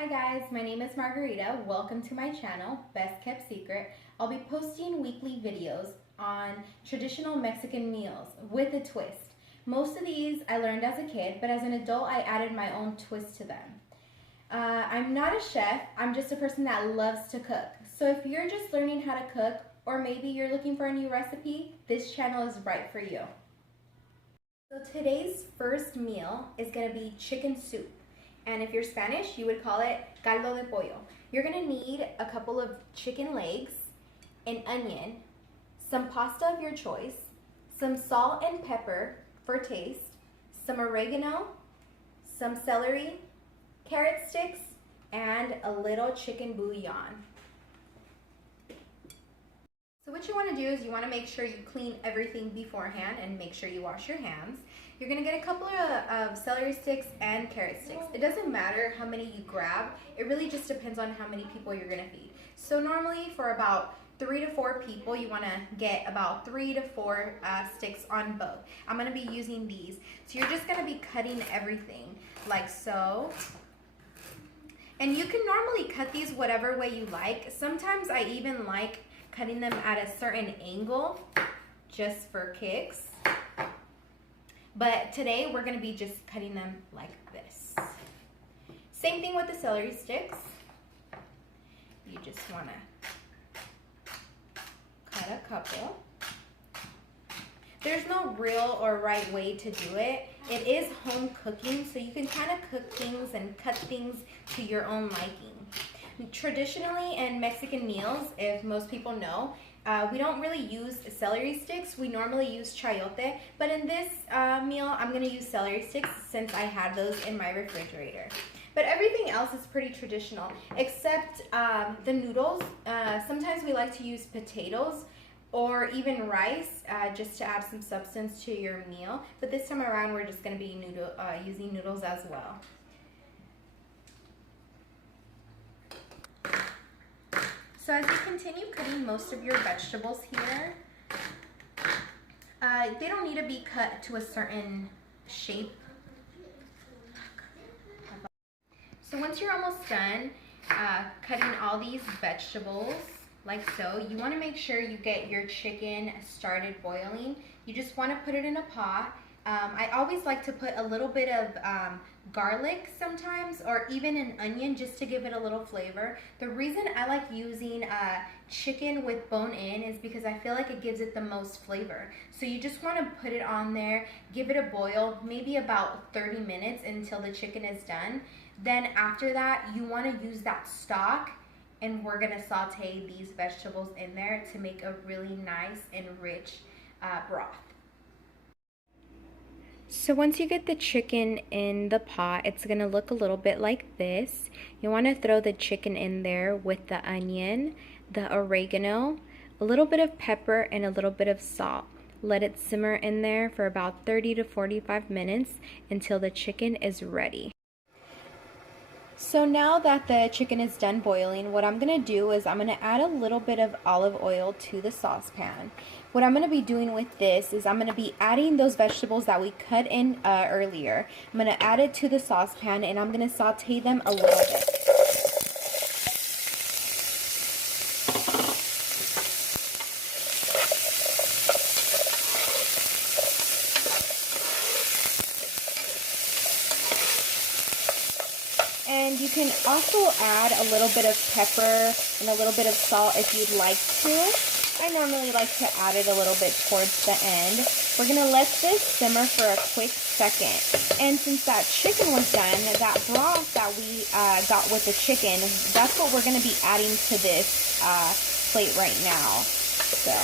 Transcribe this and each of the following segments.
Hi guys, my name is Margarita. Welcome to my channel, Best Kept Secret. I'll be posting weekly videos on traditional Mexican meals with a twist. Most of these I learned as a kid, but as an adult I added my own twist to them. I'm not a chef, I'm just a person that loves to cook. So if you're just learning how to cook, or maybe you're looking for a new recipe, this channel is right for you. So today's first meal is going to be chicken soup. And if you're Spanish, you would call it caldo de pollo. You're gonna need a couple of chicken legs, an onion, some pasta of your choice, some salt and pepper for taste, some oregano, some celery, carrot sticks, and a little chicken bouillon. So what you want to do is you want to make sure you clean everything beforehand and make sure you wash your hands. You're going to get a couple of celery sticks and carrot sticks. It doesn't matter how many you grab. It really just depends on how many people you're going to feed. So normally for about 3 to 4 people, you want to get about 3 to 4 sticks on both. I'm going to be using these. So you're just going to be cutting everything like so. And you can normally cut these whatever way you like. Sometimes I even like cutting them at a certain angle just for kicks. But today we're going to be just cutting them like this. Same thing with the celery sticks. You just want to cut a couple. There's no real or right way to do it. It is home cooking, so you can kind of cook things and cut things to your own liking. Traditionally in Mexican meals, if most people know, we don't really use celery sticks. We normally use chayote, but in this meal, I'm going to use celery sticks since I had those in my refrigerator. But everything else is pretty traditional, except the noodles. Sometimes we like to use potatoes or even rice just to add some substance to your meal. But this time around, we're just going to be using noodles as well. So as you continue cutting most of your vegetables here, they don't need to be cut to a certain shape. So once you're almost done cutting all these vegetables like so, you want to make sure you get your chicken started boiling. You just want to put it in a pot. I always like to put a little bit of garlic sometimes, or even an onion, just to give it a little flavor. The reason I like using chicken with bone in is because I feel like it gives it the most flavor. So you just want to put it on there, give it a boil, maybe about 30 minutes until the chicken is done. Then after that, you want to use that stock, and we're going to saute these vegetables in there to make a really nice and rich broth. So once you get the chicken in the pot, it's going to look a little bit like this. You want to throw the chicken in there with the onion, the oregano, a little bit of pepper, and a little bit of salt. Let it simmer in there for about 30 to 45 minutes until the chicken is ready. So now that the chicken is done boiling, what I'm going to do is I'm going to add a little bit of olive oil to the saucepan. What I'm going to be doing with this is I'm going to be adding those vegetables that we cut in earlier. I'm going to add it to the saucepan, and I'm going to saute them a little bit. And you can also add a little bit of pepper and a little bit of salt if you'd like to. I normally like to add it a little bit towards the end. We're going to let this simmer for a quick second. And since that chicken was done, that broth that we got with the chicken, that's what we're going to be adding to this plate right now. So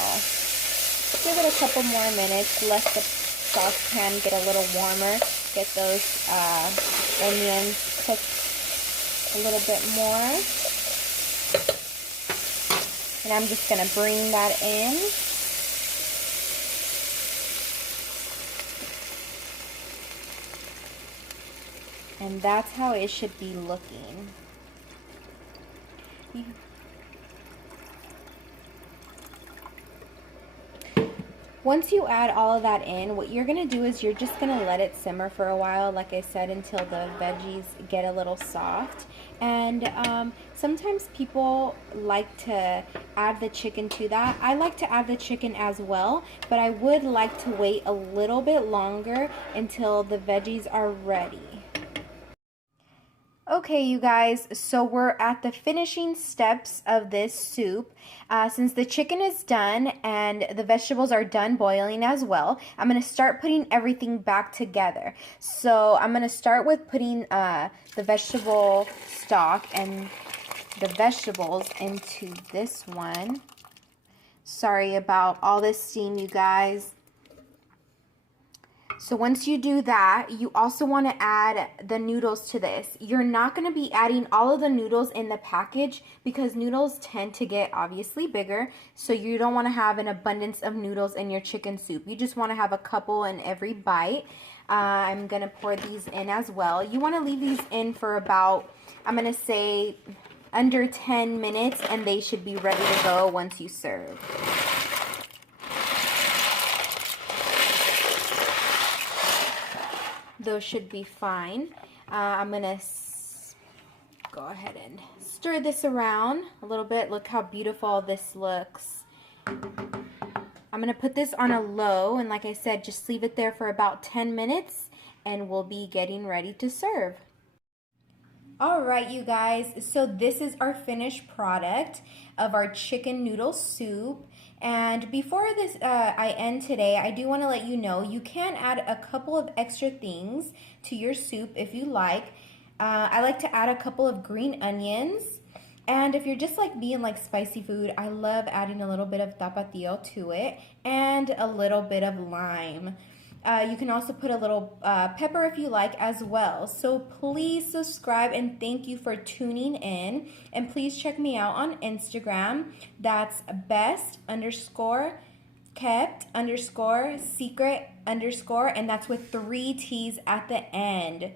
give it a couple more minutes, let the saucepan get a little warmer, get those onions cooked a little bit more. And I'm just going to bring that in. And that's how it should be looking. Once you add all of that in, what you're going to do is you're just going to let it simmer for a while, like I said, until the veggies get a little soft. And sometimes people like to add the chicken to that. I like to add the chicken as well, but I would like to wait a little bit longer until the veggies are ready. Okay, you guys, so we're at the finishing steps of this soup. Since the chicken is done and the vegetables are done boiling as well, I'm going to start putting everything back together. So I'm going to start with putting the vegetable stock and the vegetables into this one. Sorry about all this steam, you guys. So once you do that, you also want to add the noodles to this. You're not going to be adding all of the noodles in the package because noodles tend to get obviously bigger. So you don't want to have an abundance of noodles in your chicken soup. You just want to have a couple in every bite. I'm going to pour these in as well. You want to leave these in for about, I'm going to say, under 10 minutes, and they should be ready to go once you serve. Those should be fine. I'm gonna go ahead and stir this around a little bit. Look how beautiful this looks. I'm gonna put this on a low, and like I said, just leave it there for about 10 minutes and we'll be getting ready to serve. Alright, you guys, so this is our finished product of our chicken noodle soup. And before this, I end today, I do want to let you know you can add a couple of extra things to your soup if you like. I like to add a couple of green onions. And if you're just like me and like spicy food, I love adding a little bit of tapatio to it and a little bit of lime. You can also put a little pepper if you like as well. So please subscribe and thank you for tuning in. And please check me out on Instagram. That's best_kept_secret_ and that's with 3 T's at the end.